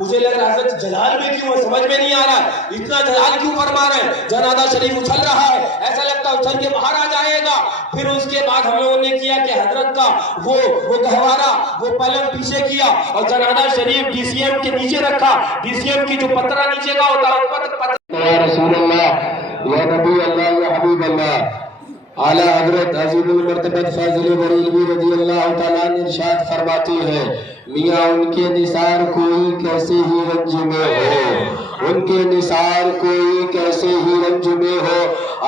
مجھے لگ رہا ہے حضرت جلال میں کیوں ہے، سمجھ میں نہیں آ رہا ہے، اتنا جلال کیوں فرما رہے ہیں؟ جنازہ شریف اچھل رہا ہے، ایسا لگتا ہے اچھل کے باہر آ جائے گا۔ پھر اس کے بعد ہم لوگوں نے کیا کہ حضرت کا وہ گہوارہ، وہ پلنگ پیچھے کیا اور جنازہ شریف ڈی سی ایم کے نیچے رکھا۔ ڈی سی ایم کی جو پترا نیچے کا ہوتا ہے، یا رسول اللہ، یا نبی اللہ، یا حبیب اللہ، اعلیٰ حضرت عظیم المرتبت فاضل بریلوی رضی اللہ تعالیٰ نے ارشاد فرماتے ہیں، میاں ان کے نثار کوئی کیسے ہی رنج میں ہو، ان کے نثار کوئی کیسے ہی رنج میں ہو،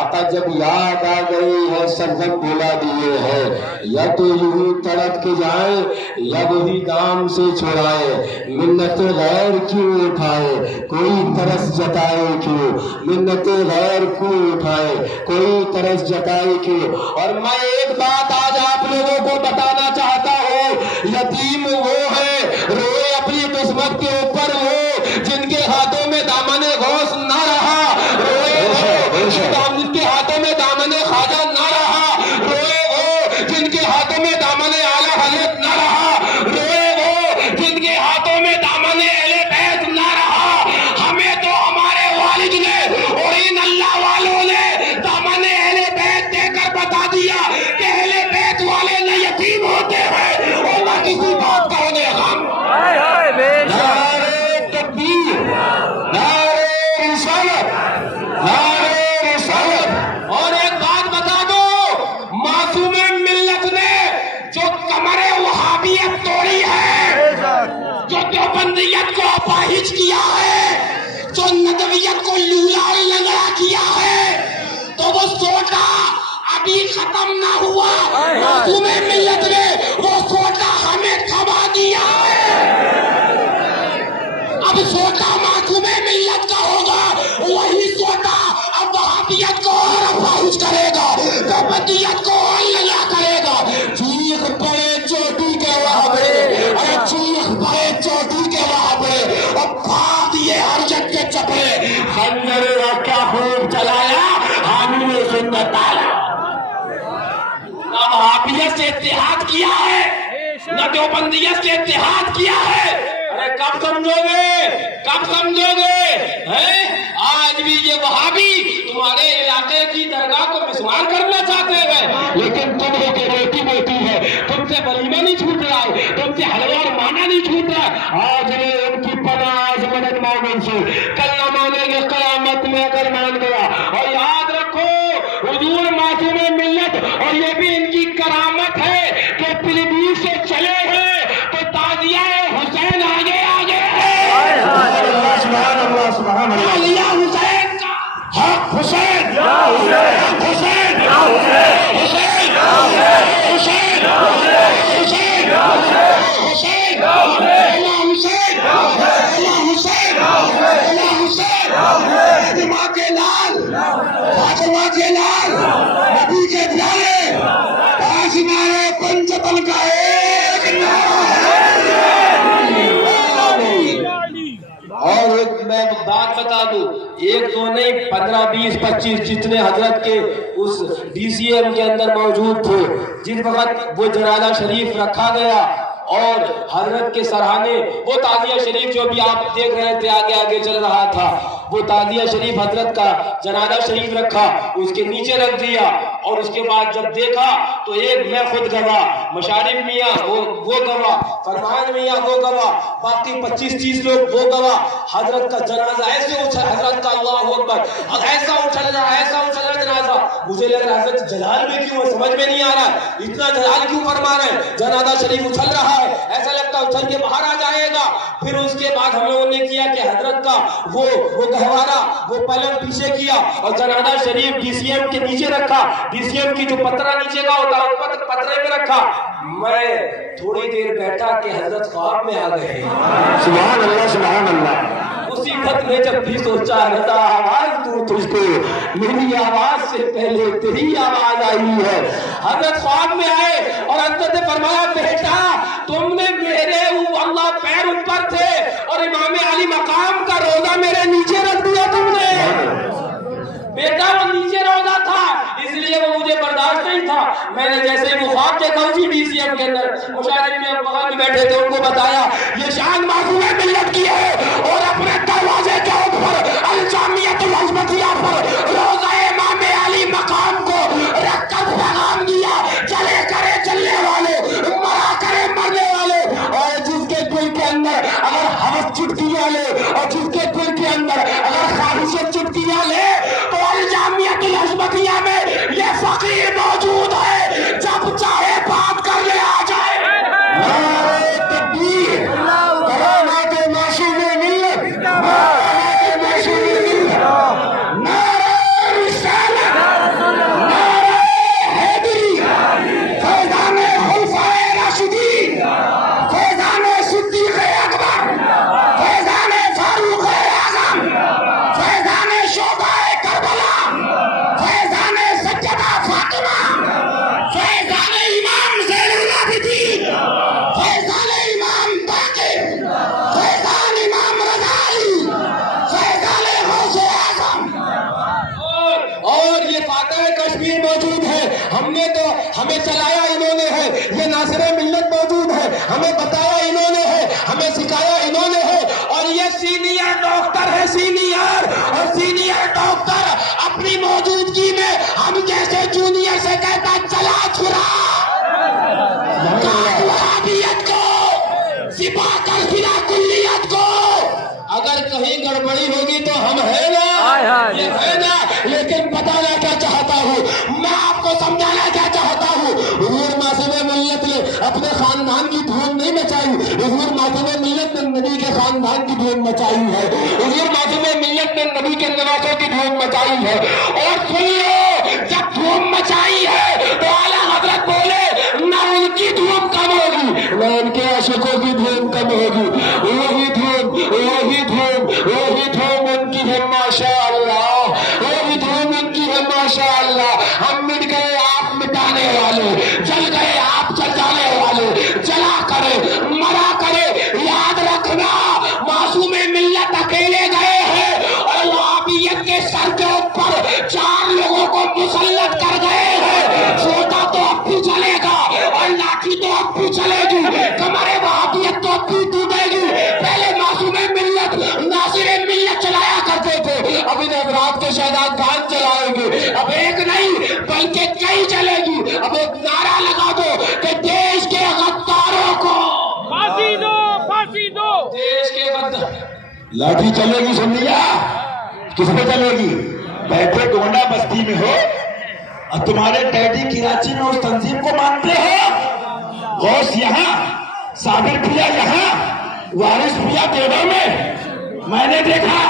آقا جب یاد آ گئی ہے سرزم بھلا دیے ہیں، یا تو یوں تڑپ کے جائیں یا وہی دام سے چھڑائے، منت غیر کیوں اٹھائے کوئی ترس جتائے کیوں، منت غیر کیوں اٹھائے کوئی ترس جتائے کیوں۔ اور میں ایک بات آج آپ لوگوں کو بتانا چاہتا ہوں، یتیم وہ ہے روئے اپنی قسمت کے اوپر وہ جن کے ہاتھوں میں دامن غوث نہ رہا، روئے وہ جن کے ہاتھوں میں دامن خواجہ نہ رہا، روئے وہ جن کے ہاتھوں میں دامن اعلیٰ حضرت نہ رہا، روئے وہ جن کے ہاتھوں میں دامن اہل بیت نہ رہا۔ ہمیں تو ہمارے والد نے اور ان اللہ والوں نے دامن اہل بیت دے کر بتا دیا کہ اہل بیت والے نہ یتیم ہوتے ہیں اور نہ کسی بات کا انہیں غم۔ نعرہ تکبیر، نعرہ رسالت، نعرہ رسالت۔ اور ایک بات بتا دو، معصوم ملت نے جو کمر وہابیت توڑی ہے، جو دیوبندیت کو اپاہج کیا ہے، جو ندویت کو لولا اور لنگڑا کیا ہے، تو وہ سوٹا ابھی ختم نہ ہوا۔ معصوم ملت نے وہ سوٹا ہمیں تھما دیا ہے۔ اب سوٹا معصوم ملت کا ہوگا، وہی سوٹا اب وہابیت کو اور اپاہج کرے گا، دیوبندیت کو اور لنگڑا کرے گا۔ چیخ پڑے چوٹی کے وہابے، اور چیخ پڑے چوٹی کے وہابے، اور بھاگ دیے ہر جگ کے چپڑے، خنجر کیا خوب چلایا حامی نے سنت آیا۔ نہ وہابیت سے اتحاد کیا ہے، نہ دیوبندیت سے اتحاد کیا ہے۔ ارے کب سمجھو گے، کب سمجھو گے؟ آج بھی یہ وہابی تمہارے علاقے کی درگاہ کو مسمار کرنا چاہتے ہیں، لیکن تم ہو کہ روٹی موٹی ہے، تم سے ولیمہ نہیں چھوٹ رہا ہے، تم سے حلوہ اور مانا نہیں چھوٹ رہا ہے۔ آج نے ان کی پناہ آج مدد مانگن سے، کل نہ مانیں گے قیامت میں اگر مان گیا۔ اور یاد رکھو حضور معصوم ملت، اور یہ بھی ان کی کرامت ہے کہ پیلیبھیت سے چلے ہیں تو تازیہ حسین آگے آگے ہے۔ سبحان اللہ، سبحان اللہ۔ تازیہ حسین کا حق حسین، حق حسین، حسین، حسین، حسین، حسین، حسین، فاطمہ کے لال، فاطمہ کے لال، نبی کے پیارے، پاس نعرے پنجتن کا ایک نعرہ ہے۔ اور ایک میں بات بتا دوں، ایک دو نہیں 15 20 25 جتنے حضرت کے اس ڈی سی ایم کے اندر موجود تھے، جن وقت وہ جنازہ شریف رکھا گیا اور حضرت کے سرہانے وہ تعزیہ شریف جو بھی آپ دیکھ رہے تھے آگے آگے چل رہا تھا، وہ تعزیہ شریف حضرت کا جنازہ شریف رکھا، اس کے نیچے رکھ دیا، اور اس کے بعد جب دیکھا تو ایک میں خود گواہ، مشارف میاں وہ گواہ، فرمان میاں وہ گواہ، باقی 25 30 لوگ وہ گواہ، حضرت کا جنازہ ایسے اچھل، حضرت کا اللہ اکبر ایسا اچھل رہا، ایسا اچھل رہا جنازہ۔ مجھے لگ رہا ہے حضرت جلال میں کیوں ہے، سمجھ میں نہیں آ رہا ہے، اتنا جلال کیوں فرما رہے ہیں؟ جنازہ شریف اچھل رہا ہے، ایسا لگتا ہے اچھل کے باہر آ جائے گا۔ پھر اس کے بعد ہم لوگوں نے کیا کہ حضرت کا وہ گہوارہ، وہ پلنگ پیچھے کیا اور جنازہ شریف ڈی سی ایم کے نیچے رکھا۔ ڈی سی ایم کی جو پترا نیچے کا ہوتا ہے پترے میں رکھا۔ میں تھوڑی دیر بیٹھا کہ حضرت خواب میں آ گئے۔ سبحان اللہ، سبحان اللہ۔ اسی وقت میں جب بھی سوچا رضا آواز دوں تجھ کو، میری آواز سے پہلے تیری آواز آئی ہے۔ حضرت خواب میں آئے اور حضرت نے فرمایا بیٹا تم نے میرے اللہ پیر اوپر تھے اور امام علی مقام کا روزہ میرے نیچے رکھ دیا تم نے۔ بیٹا وہ نیچے روزہ تھا اس لیے وہ مجھے برداشت نہیں تھا، میں نے جیسے ہی وہ خواب دیکھا اسی ڈی سی ایم کے اندر مشاہدے میں بغل میں بیٹھے تھے ان کو بتایا یہ شان معصوم ملت کی ہے والے اور جس کے دل کے اندر اگر خواہش چٹکیاں لے تو الجامعۃ الحزبیہ میں یہ فقیر موجود ہے، جب چاہے بات کر لے آ جائے۔ نعرہ تکبیر، کرامات معشوق ملت، کرامات معشوق ملت، نعرہ رسالت، نعرہ حیدری، فیضان خلفائے راشدین، فیضان صدیق اکبر، فیضان فاروق اعظم، فیضان شہدائے کربلا، فیضان سیدہ فاطمہ، فیضان امام زین العابدین، فیضان امام باقر، فیضان امام رضا علی، فیضان غوث اعظم، اور یہ فاتح کشمیر موجود ہے۔ ہمیں چلایا انہوں نے ہے، یہ ناصر ملت موجود ہے، ہمیں بتایا انہوں نے ہے، ہمیں سکھایا انہوں نے ہے، اور یہ سینئر ڈاکٹر ہے، سینئر، اور سینئر ڈاکٹر اپنی موجودگی میں ہم جیسے جونیئر سے کہتا چلا چھڑا، کاٹ وہابیت کو، سپا کر پھرا کلیت کو۔ اگر کہیں گڑبڑی ہوگی تو ہم ہیں نا، یہ ہے نا، لیکن بتانا کیا چاہتا ہوں، میں آپ کو سمجھانا کیا چاہتا ہوں، حضور معصوم ملت نے اپنے خاندان کی دھوم نہیں مچائی، حضور معصوم ملت نے نبی کے خاندان کی دھوم مچائی ہے، حضور معصوم ملت نے نبی کے نواسوں کی دھوم مچائی ہے۔ اور سن لو، جب دھوم مچائی ہے تو اعلیٰ حضرت بولے نہ ان کی دھوم کم ہوگی نہ ان کے عاشقوں کی دھوم کم ہوگی، وہی دھوم، وہی دھوم، وہی دھوم ان کی ہے ماشاء اللہ، وہی دھوم ان کی ہے ماشاء اللہ۔ ہم مٹ گئے آپ مٹانے والے، جل گئے آپ جلانے والے، جلا کرے مرا کرے، یاد رکھنا معصوم ملت اکیلے گئے ہیں اور وہابیت کے سر کے اوپر 4 لوگوں کو مسلط کر گئے ہیں۔ چھوٹا تو اب بھی چلے گا اور لاٹھی تو اب بھی چلے گی، کمر وہابیت تو اب بھی ٹوٹے گی۔ پہلے معصوم ملت ناصر ملت چلایا کرتے تھے، اب ان حضرات کے شہزاد خان چلائیں گے، اب ایک نہیں بلکہ کئی چلے گی۔ اب ایک نعرہ لگا دو کہ دیش کے غداروں کو پھانسی دو، پھانسی دو۔ دیش کے غدار، لاٹھی چلے گی، سن لیا؟ کس پہ چلے گی؟ بیٹھے گونڈا بستی میں ہو اور تمہارے ڈیڈی کراچی میں اس تنظیم کو مانتے ہو، غوث یہاں، صابر پیا یہاں، وارث پیا دیوبند میں نے دیکھا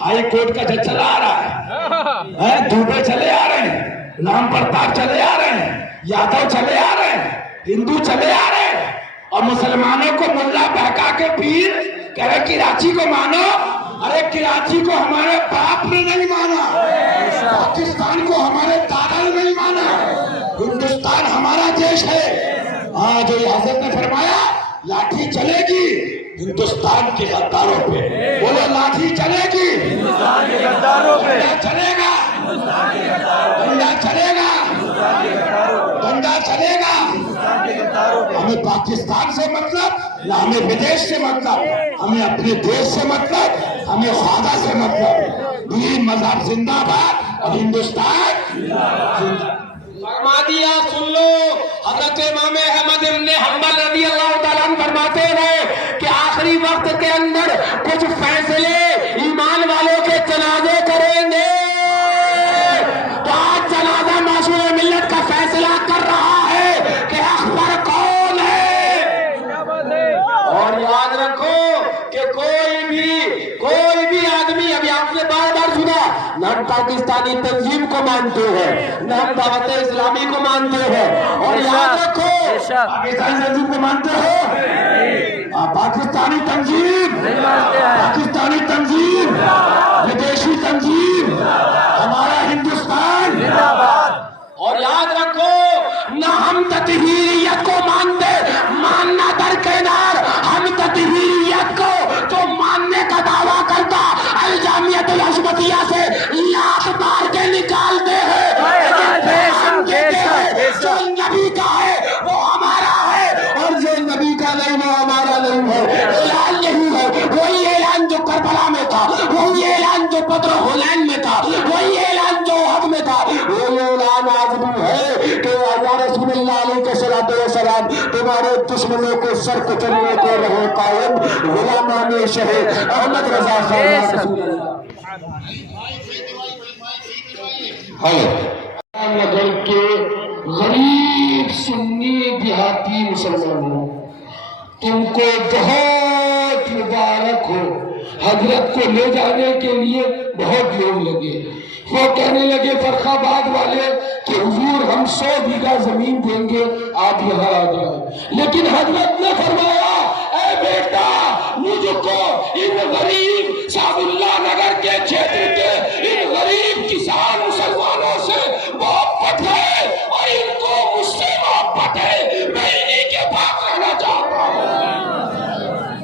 ہائی کورٹ کا جج چلا آ رہا ہے، دوبے چلے آ رہے ہیں، نام پرتاپ چلے آ رہے ہیں، یادو چلے آ رہے ہیں، ہندو چلے آ رہے ہیں، اور مسلمانوں کو ملا بہکا کے پیر کہہ رہے کراچی کو مانو۔ ارے کراچی کو ہمارے باپ نے نہیں مانا، پاکستان کو ہمارے دادا نے نہیں مانا، ہندوستان ہمارا دیش ہے۔ جو حضرت نے فرمایا لاٹھی چلے گی ہندوستان کے غداروں پہ، بولو لاٹھی چلے گی ہندوستان کے غداروں پہ، چلے گا، ڈنڈا چلے گا، ڈنڈا چلے گا۔ ہمیں پاکستان سے مطلب نہ ہمیں ودیش سے مطلب، ہمیں اپنے دیش سے مطلب، ہمیں خواجہ سے مطلب۔ دین مذہب زندہ باد اور ہندوستان فرما دیا۔ سن لو، حضرت امام احمد ابن حنبل رضی اللہ تعالیٰ عنہ فرماتے ہیں کہ آخری وقت کے اندر کچھ فیصلے ایمان والوں کے جنازے کریں گے، تو آج جنازہ معصوم ملت کا فیصلہ کر رہا ہے کہ اخبر کون ہے۔ اور یاد رکھو کہ کوئی بھی آدمی، ابھی آپ نے بار بار سنا، نہ ہم پاکستانی تنظیم کو مانتے ہیں، نہ ہم دعوت اسلامی کو مانتے ہیں، اور یاد رکھو پاکستانی تنظیم کو مانتے ہو، پاکستانی تنظیم، پاکستانی تنظیم، ودیشی تنظیم، ہمارا ہندوستان۔ اور یاد رکھو نہ ہم تطہیریت کو مانتے، ماننا درکنار، ہم تطہیریت کو جو ماننے کا دعویٰ کرتا الجامعۃ الحزبیہ سے لاکھ مار کے نکالتے ہیں، جو نبی کا ہے وہ ہمارا ہے اور جو نبی کا نہیں وہ ہمارا نہیں ہے۔ اعلان نہیں ہے، وہی اعلان جو کربلا میں تھا، وہی اعلان جو بدر ہنین میں تھا، وہی اعلان جو احد میں تھا، وہی اعلان آج بھی ہے کہ یا رسول اللہ علیہ السلام تم تمہارے دشمنوں کو سر کچلنے کو رہے قائم غلامان شہ احمد رضا خان رسول اللہ۔ نگر کے غریب سنی دیہاتی مسلمانوں، تم کو بہت مبارک ہو، حضرت کو لے جانے کے لیے بہت لوگ لگے، وہ کہنے لگے فرخ آباد والے کہ حضور ہم 100 بیگھہ زمین دیں گے آپ یہاں آ جائیں، لیکن حضرت نے فرمایا اے بیٹا مجھ کو ان غریب صاحب اللہ نگر کے چھیتر کے ان غریب کسان مسلمانوں سے محبت ہے اور ان کو مجھ سے محبت ہے، میں انہی کے پاس رہنا چاہتا ہوں۔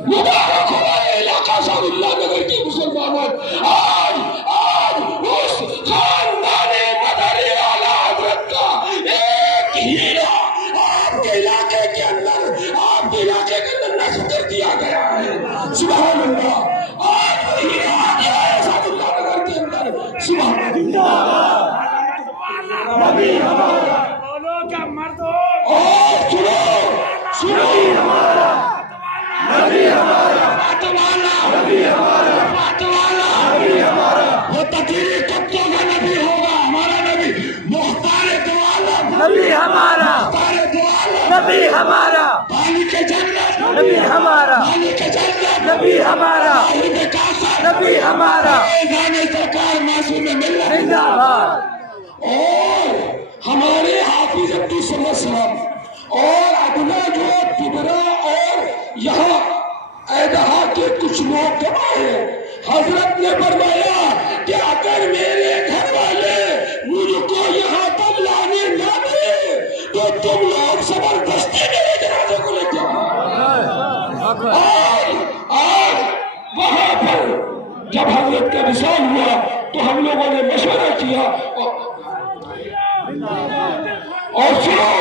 مبارک ہو اے علاقہ صاحب اللہ نگر کے مسلمانوں، آج اس خاندان مدنی والا حضرت کا ایک ہیرا آپ کے علاقے کے اندر نصب کر دیا گیا ہے، سبحان اللہ۔ آج وہ ہیرا آ گیا ہے صاحب اللہ نگر کے اندر، سبحان اللہ۔ نبی ہمارا بولو کیا مرد ہو، اور سنو نبی ہمارا فاطمہ نبی ہمارا وہ تقریری کتوں کا نبی ہوگا، ہمارا نبی مختار دو عالم نبی ہمارا، مختار دو عالم نبی ہمارا، مالک جنت نبی ہمارا، مالک جنت نبی ہمارا، صاحب کاثر نبی ہمارا، فیضان سرکار معصوم ملت زندہ باد۔ اور ہمارے حافظ عبدالصمد اور ادنا جو تبرا اور یہاں ایدہا کے کچھ لوگ جمع ہیں، حضرت نے فرمایا کہ اگر میرے گھر والے مجھ کو یہاں پر لانے نہ دیں تو تم لوگ زبردستی میرے جنازے کو لے جاؤ۔ آج وہاں پر جب حضرت کا وصال ہوا تو ہم لوگوں نے مشورہ کیا اور سنو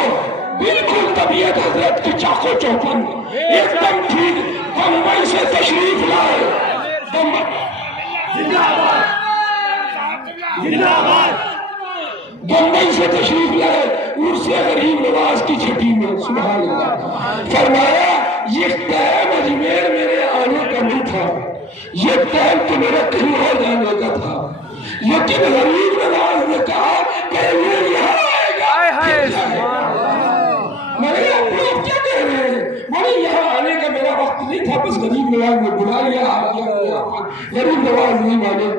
بالکل طبیعت حضرت کی چاقو چوپن ایک دم ٹھیک، بمبئی سے تشریف لائے، بمبئی سے تشریف لائے عرس غریب نواز کی چھٹی میں، سبحان اللہ۔ فرمایا یہ ٹائم اجمیر میرے آنے کا نہیں تھا، یہ ٹائم تو میرا کہیں اور جانے کا تھا، لیکن غریب نواز نے کہا کہ یہ یہاں آئے گا۔ میں نے آپ لوگ کیا کہہ رہے ہیں؟ میں یہاں آنے کا میرا وقت نہیں تھا، بس غریب نواز نے بلا لیا، آ گیا، غریب نواز نہیں مانے۔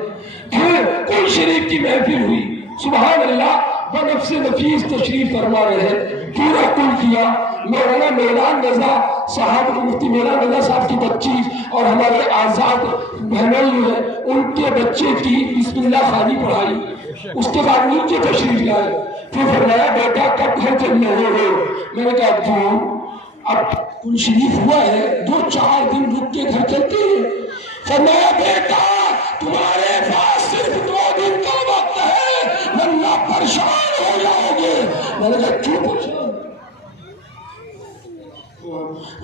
پھر کل شریف کی محفل ہوئی، سبحان اللہ، بنفس نفیس تشریف فرما رہے ہیں، پورا کل کیا، مولانا میران رضا صاحب، مفتی میران رضا صاحب کی بچی اور ہمارے آزاد بہنوئی ہیں، ان کے بچے کی بسم اللہ خانی پڑھائی، اس کے بعد نیچے تشریف لائے، پھر فرمایا بیٹا کب گھر چلنے ہو؟ میں نے کہا کیوں؟ اب کل شریف ہوا ہے، 2-4 دن رک کے گھر چلتے ہیں۔ فرمایا بیٹا تمہارے پاس صرف 2 دن کا وقت ہے ورنہ پریشان ہو جاؤ گے۔ میں نے کہا کیوں پریشان؟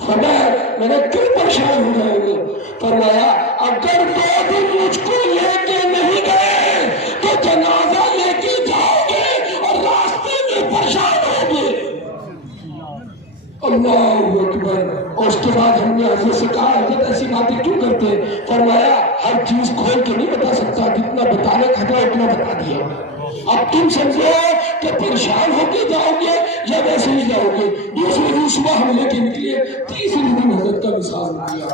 فرمایا میں نے کیوں پریشان ہو جاؤ گے؟ فرمایا اگر 2 دن مجھ کو لے کے نہیں گئے تو جنازہ لے کے جاؤ گے اور راستے میں پریشان ہو گے۔ اللہ اکبر۔ اور اس کے بعد ہم نے حضرت سے کہا حضرت ایسی باتیں کیوں کرتے ہیں؟ فرمایا ہر چیز کھول کے نہیں بتا سکتا، جتنا بتانے کا تھا اتنا بتا دیا، اب تم سمجھو کہ پریشان ہو کے جاؤ گے یا ویسے ہی جاؤ گے۔ دوسرے دن صبح ہم لے کے نکلے، تیسرے دن حضرت کا وصال ہو گیا۔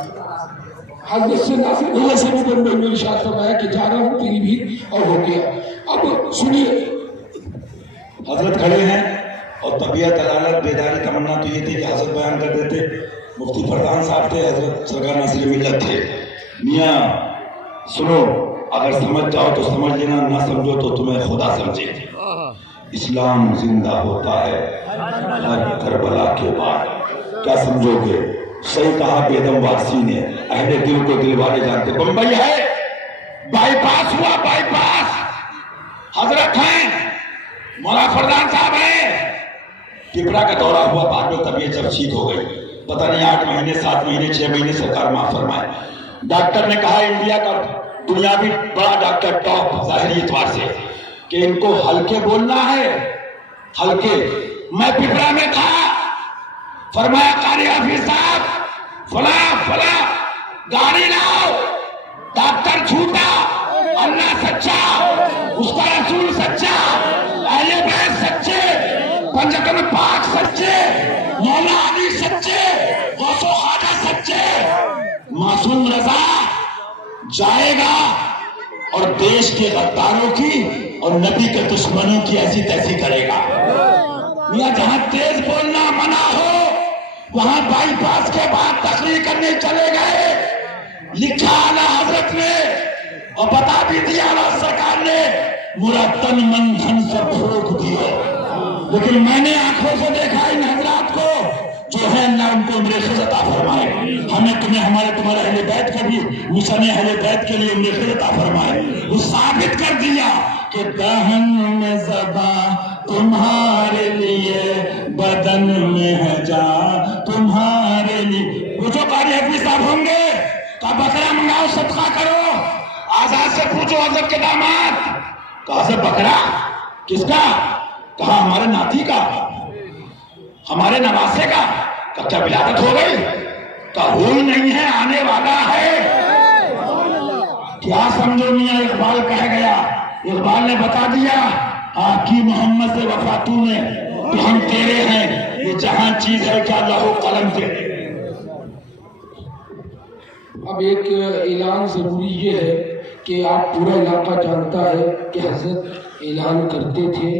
حضرت سے ناصر بھیا سے بھی بن میں ارشاد فرمایا کہ جا رہا ہوں تیری بھی، اور ہو گیا۔ اب سنیے حضرت کھڑے ہیں اور طبیعت عدالت بیداری تمنا تو یہ تھی کہ حضرت بیان کر دیتے، مفتی فردان صاحب تھے، حضرت سرکار ناصر ملت تھے۔ میاں سنو، اگر سمجھ جاؤ تو سمجھ لینا، نہ سمجھو تو تمہیں خدا سمجھے۔ اسلام زندہ ہوتا ہے ہر کربلا کے بعد، کیا سمجھو گے؟ صحیح کہا بیدم وارسی نے، اہل دل کو دل والے جانتے۔ بمبئی ہے، بائی پاس ہوا، بائی پاس، حضرت ہیں، مولا فردان صاحب ہیں، ٹپرا کا دورہ ہوا، بعد میں طبیعت جب ٹھیک ہو گئی، پتہ نہیں 8 مہینے 7 مہینے 6 مہینے سرکار معاف فرمائے۔ ڈاکٹر نے کہا انڈیا کا دنیاوی بڑا ڈاکٹر ٹاپ ظاہری اعتبار سے کہ ان کو ہلکے بولنا ہے، ہلکے۔ میں پپرا میں تھا، فرمایا قاری حافظ صاحب فلاں فلاں گاڑی لاؤ، ڈاکٹر جھوٹا، اللہ سچا، اس کا رسول سچا، اہل بیت سچے، پنجتن پاک سچے، مولا علی سچے، غوث و خواجہ سچے، معصوم رضا جائے گا اور دیش کے غداروں کی اور نبی کے دشمنوں کی ایسی تیسی کرے گا۔ میاں جہاں تیز بولنا منع ہو وہاں بائی پاس کے بعد تقریر کرنے چلے گئے، لکھا اعلیٰ حضرت نے اور بتا بھی دیا اعلیٰ سرکار نے، مرتن من دھن سب پھونک دیے، لیکن میں نے آنکھوں سے دیکھا ان حضرات کو جو ہے اللہ ان کو عمر خیز عطا فرمائے، ہمیں تمہیں ہمارے تمہارے اہل بیت کے بھی مشن اہل بیت کے لیے عمر خیز عطا فرمائے۔ وہ ثابت کر دیا کہ دہن میں زباں تمہارے لیے، بدن میں ہے جان تمہارے لیے۔ پوچھو قاری حافظ صاحب ہوں گے کہا بکرا منگاؤ صدقہ کرو، آزاد سے پوچھو حضرت کے داماد کہا سے بکرا کس کا؟ کہا ہمارے ناتی کا، ہمارے نواسے کا۔ کہا کیا ولادت ہو گئی؟ کہا ہوئی نہیں ہے، آنے والا ہے۔ کیا سمجھو میاں اقبال کہہ گیا، اقبال نے بتا دیا آقی محمد سے وفاتو میں تو ہم تیرے ہیں، یہ جہاں چیز ہے کیا لہو قلم تیرے۔ اب ایک اعلان ضروری یہ ہے کہ آپ پورا علاقہ جانتا ہے کہ حضرت اعلان کرتے تھے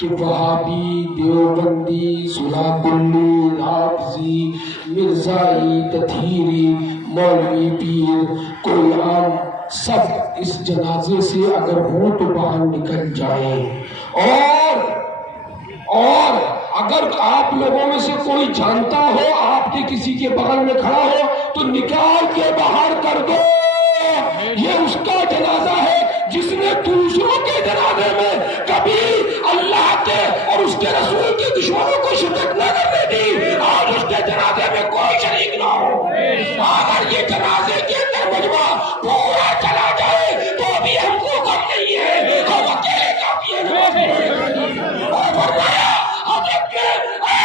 کہ وہابی، دیوبندی، سراغلی، رافضی، مرزائی، تطہیری، مولوی، پیر، کوئی عام سب اس جنازے سے اگر ہو تو باہر نکل جائیں، اور اگر آپ لوگوں میں سے کوئی جانتا ہو آپ کے کسی کے بغل میں کھڑا ہو تو نکال کے باہر کر دو، یہ اس کا جنازہ ہے جس نے دوسروں کے جنازے میں کبھی اللہ کے اور اس کے رسول کے دشمنوں کو شرکت نہ کرنے دی، آج اس کے جنازے میں کوئی شریک نہ ہو۔ اگر یہ جنازے کے اندر مجمع پورا چلا جائے تو ابھی ہم کو غم نہیں ہے، ہم اکیلے کافی ہیں۔ اور فرمایا حضرت نے اے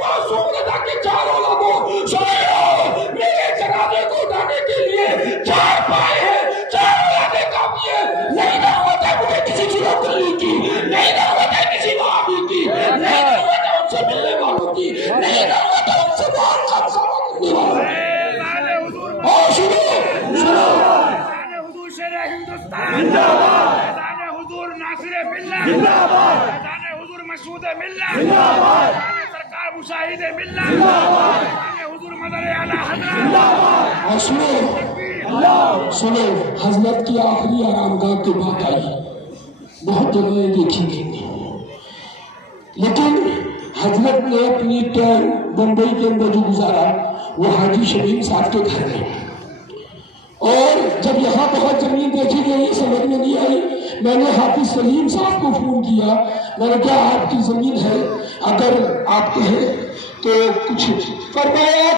معصوم رضا کے چاروں لوگوں سنو، میرے جنازے کو اٹھانے کے لیے 4 پائے ہیں، 4 اولادیں کافی ہیں، نہیں دعوت ہے مجھے کسی چیز دلی کی، نہیں دعوت ہے کسی وہابی کی، نہیں دعوت ہے ان سے ملنے والوں کی، نہیں دعوت ہے ان سے باہر خامخواہ کرنے والوں کی۔ اور سنو حضور شیر ہندوستان زندہ باد، حضور ناصر ملت زندہ باد، حضور مسعود ملت زندہ باد، سرکار مشاہد ملت زندہ باد، حضور مدر اعلی حضرت زندہ باد۔ اور سنو حضرت کی آخری آرام گاہ کے بعد آئی، بہت جگہیں دیکھی گئی، لیکن حضرت نے اپنی ٹائم بمبئی کے اندر جو گزارا وہ حاجی شمیم صاحب کے گھر میں، اور جب یہاں بہت زمین دیکھی گئی سمجھ میں نہیں آئی، میں نے حافظ سلیم صاحب کو فون کیا، میں نے کہا آپ کی زمین ہے اگر آپ کہیں تو کچھ فرمایا۔